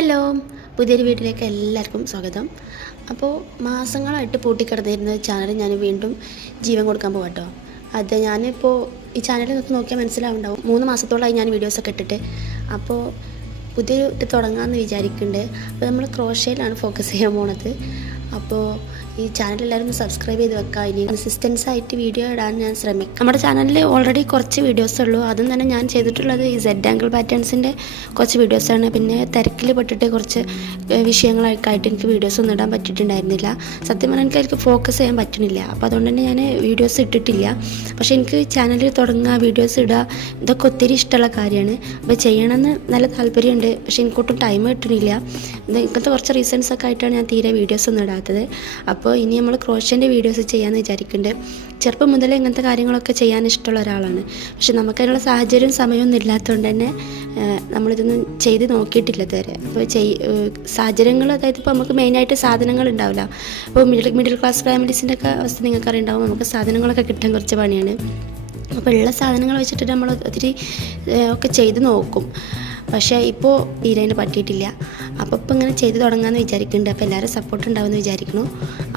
Hello, പുതിയൊരു വീട്ടിലേക്ക് എല്ലാവർക്കും സ്വാഗതം. അപ്പോൾ മാസങ്ങളായിട്ട് പൂട്ടിക്കിടന്നിരുന്ന ചാനൽ ഞാൻ വീണ്ടും ജീവൻ കൊടുക്കാൻ പോകട്ടോ. അത് ഞാനിപ്പോൾ ഈ ചാനൽ നോക്കിയാൽ മനസ്സിലാവുണ്ടാവും, 3 മാസത്തോളമായി ഞാൻ വീഡിയോസൊക്കെ ഇട്ടിട്ട്. അപ്പോൾ പുതിയൊരു തുടങ്ങാമെന്ന് വിചാരിക്കുന്നുണ്ട്. അപ്പോൾ നമ്മൾ ക്രോഷയിലാണ് ഫോക്കസ് ചെയ്യാൻ പോണത്. അപ്പോൾ ഈ ചാനൽ എല്ലാവരും ഒന്ന് സബ്സ്ക്രൈബ് ചെയ്ത് വെക്കുക. ഇനി കൺസിസ്റ്റൻസ് ആയിട്ട് വീഡിയോ ഇടാൻ ഞാൻ ശ്രമിക്കും. നമ്മുടെ ചാനലിൽ ഓൾറെഡി കുറച്ച് വീഡിയോസ് ഉള്ളൂ. അതും തന്നെ ഞാൻ ചെയ്തിട്ടുള്ളത് ഈ സെഡ് ആംഗിൾ പാറ്റേൺസിൻ്റെ കുറച്ച് വീഡിയോസാണ്. പിന്നെ തിരക്കിൽ പെട്ടിട്ട് കുറച്ച് വിഷയങ്ങളൊക്കെ ആയിട്ട് എനിക്ക് വീഡിയോസ് ഒന്നും ഇടാൻ പറ്റിയിട്ടുണ്ടായിരുന്നില്ല. സത്യം പറഞ്ഞാൽ എനിക്ക് ഫോക്കസ് ചെയ്യാൻ പറ്റുന്നില്ല. അപ്പോൾ അതുകൊണ്ട് തന്നെ ഞാൻ വീഡിയോസ് ഇട്ടിട്ടില്ല. പക്ഷേ എനിക്ക് ചാനലിൽ തുടങ്ങുക, വീഡിയോസ് ഇടുക, ഇതൊക്കെ ഒത്തിരി ഇഷ്ടമുള്ള കാര്യമാണ്. അപ്പോൾ ചെയ്യണമെന്ന് നല്ല താല്പര്യമുണ്ട്. പക്ഷേ എനിക്കൊട്ടും ടൈം കിട്ടുന്നില്ല. ഇങ്ങനത്തെ കുറച്ച് റീസൺസൊക്കെ ആയിട്ടാണ് ഞാൻ തീരെ വീഡിയോസ് ഒന്നും ഇടാത്തത്. അപ്പോൾ ഇനി നമ്മൾ ക്രോഷൻ്റെ വീഡിയോസ് ചെയ്യാമെന്ന് വിചാരിക്കുന്നുണ്ട്. ചെറുപ്പം മുതലേ ഇങ്ങനത്തെ കാര്യങ്ങളൊക്കെ ചെയ്യാൻ ഇഷ്ടമുള്ള ഒരാളാണ്. പക്ഷെ നമുക്കതിനുള്ള സാഹചര്യവും സമയമൊന്നും ഇല്ലാത്തതുകൊണ്ട് തന്നെ നമ്മളിതൊന്നും ചെയ്ത് നോക്കിയിട്ടില്ല ഇതുവരെ. അപ്പോൾ സാഹചര്യങ്ങൾ, അതായത് ഇപ്പോൾ നമുക്ക് മെയിനായിട്ട് സാധനങ്ങൾ ഉണ്ടാവില്ല. അപ്പോൾ മിഡിൽ ക്ലാസ് ഫാമിലീസിൻ്റെ ഒക്കെ അവസ്ഥ നിങ്ങൾക്ക് അറിയുണ്ടാവും. നമുക്ക് സാധനങ്ങളൊക്കെ കിട്ടാൻ കുറച്ച് പണിയാണ്. അപ്പോൾ ഉള്ള സാധനങ്ങൾ വെച്ചിട്ട് നമ്മൾ ഒത്തിരി ഒക്കെ ചെയ്ത് നോക്കും. പക്ഷേ ഇപ്പോൾ തീരെ പറ്റിയിട്ടില്ല. അപ്പോൾ ഇപ്പോൾ ഇങ്ങനെ ചെയ്ത് തുടങ്ങാമെന്ന് വിചാരിക്കുന്നുണ്ട്. അപ്പോൾ എല്ലാവരും സപ്പോർട്ട് ഉണ്ടാവുമെന്ന് വിചാരിക്കുന്നു.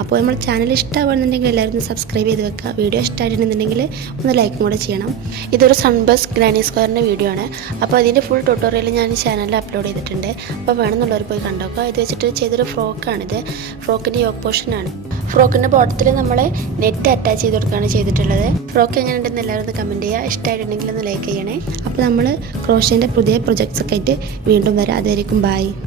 അപ്പോൾ നമ്മൾ ചാനൽ ഇഷ്ടമാണെന്നുണ്ടെങ്കിൽ എല്ലാവരും ഒന്ന് സബ്സ്ക്രൈബ് ചെയ്ത് വെക്കുക. വീഡിയോ ഇഷ്ടമായിട്ടുണ്ടെന്നുണ്ടെങ്കിൽ ഒന്ന് ലൈക്കും കൂടെ ചെയ്യണം. ഇതൊരു സൺബസ് ഗ്രാനി സ്ക്വയറിൻ്റെ വീഡിയോ ആണ്. അപ്പോൾ അതിൻ്റെ ഫുൾ ട്യൂട്ടോറിയൽ ഞാൻ ഈ ചാനലിൽ അപ്ലോഡ് ചെയ്തിട്ടുണ്ട്. അപ്പോൾ വേണമെന്നുള്ളവർ പോയി കണ്ടോക്കുക. ഇത് വെച്ചിട്ട് ചെയ്തൊരു ഫ്രോക്കാണിത്. ഫ്രോക്കിൻ്റെ യോക്ക് പോർഷനാണ്. ഫ്രോക്കിൻ്റെ ബോട്ടത്തിൽ നമ്മൾ നെറ്റ് അറ്റാച്ച് ചെയ്ത് കൊടുക്കുകയാണ് ചെയ്തിട്ടുള്ളത്. ഫ്രോക്ക് എങ്ങനെയുണ്ടെന്ന് എല്ലാവരും ഒന്ന് കമൻറ്റ് ചെയ്യുക. ഇഷ്ടമായിട്ടുണ്ടെങ്കിൽ ഒന്ന് ലൈക്ക് ചെയ്യണേ. അപ്പോൾ നമ്മൾ ക്രോഷേൻ്റെ പുതിയ പ്രൊജക്ട്സൊക്കെ ആയിട്ട് വീണ്ടും വരാം. അതായിരിക്കും ബൈ.